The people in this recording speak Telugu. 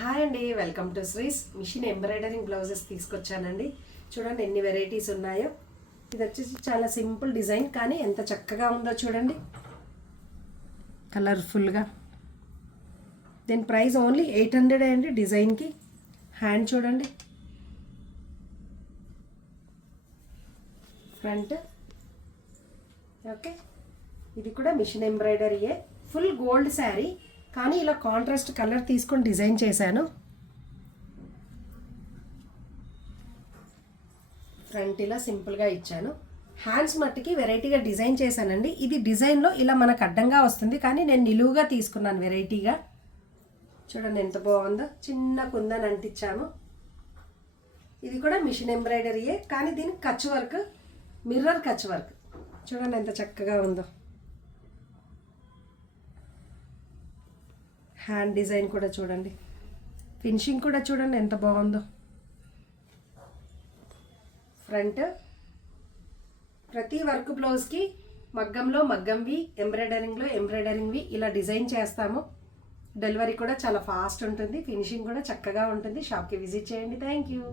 హాయ్ అండి, welcome to Shree's machine embroidering blouses తీసుకొచ్చానండి. చూడండి ఎన్ని వెరైటీస్ ఉన్నాయో. ఇది వచ్చేసి చాలా సింపుల్ డిజైన్, కానీ ఎంత చక్కగా ఉందో చూడండి, కలర్ఫుల్గా. దీని ప్రైస్ ఓన్లీ 800 అండి. డిజైన్కి హ్యాండ్ చూడండి, ఫ్రంట్. ఓకే, ఇది కూడా మిషన్ ఎంబ్రాయిడరీయే. ఫుల్ గోల్డ్ శారీ, కానీ ఇలా కాంట్రాస్ట్ కలర్ తీసుకొని డిజైన్ చేశాను. ఫ్రంట్ ఇలా సింపుల్గా ఇచ్చాను. హ్యాండ్స్ మట్టికి వెరైటీగా డిజైన్ చేశానండి. ఇది డిజైన్లో ఇలా మనకు అడ్డంగా వస్తుంది, కానీ నేను నిలువుగా తీసుకున్నాను వెరైటీగా. చూడండి ఎంత బాగుందో, చిన్న కుందన్ అంటించాము. ఇది కూడా మిషన్ ఎంబ్రాయిడరీయే, కానీ దీనికి Kutch work, mirror Kutch work. చూడండి ఎంత చక్కగా ఉందో. హ్యాండ్ డిజైన్ కూడా చూడండి, ఫినిషింగ్ కూడా చూడండి ఎంత బాగుందో. ఫ్రంట్ ప్రతి వర్క్ బ్లౌజ్కి మగ్గంలో మగ్గంవి, ఎంబ్రాయిడరింగ్లో ఎంబ్రాయిడరింగ్వి ఇలా డిజైన్ చేస్తాము. డెలివరీ కూడా చాలా ఫాస్ట్ ఉంటుంది, ఫినిషింగ్ కూడా చక్కగా ఉంటుంది. షాప్కి విజిట్ చేయండి. Thank you.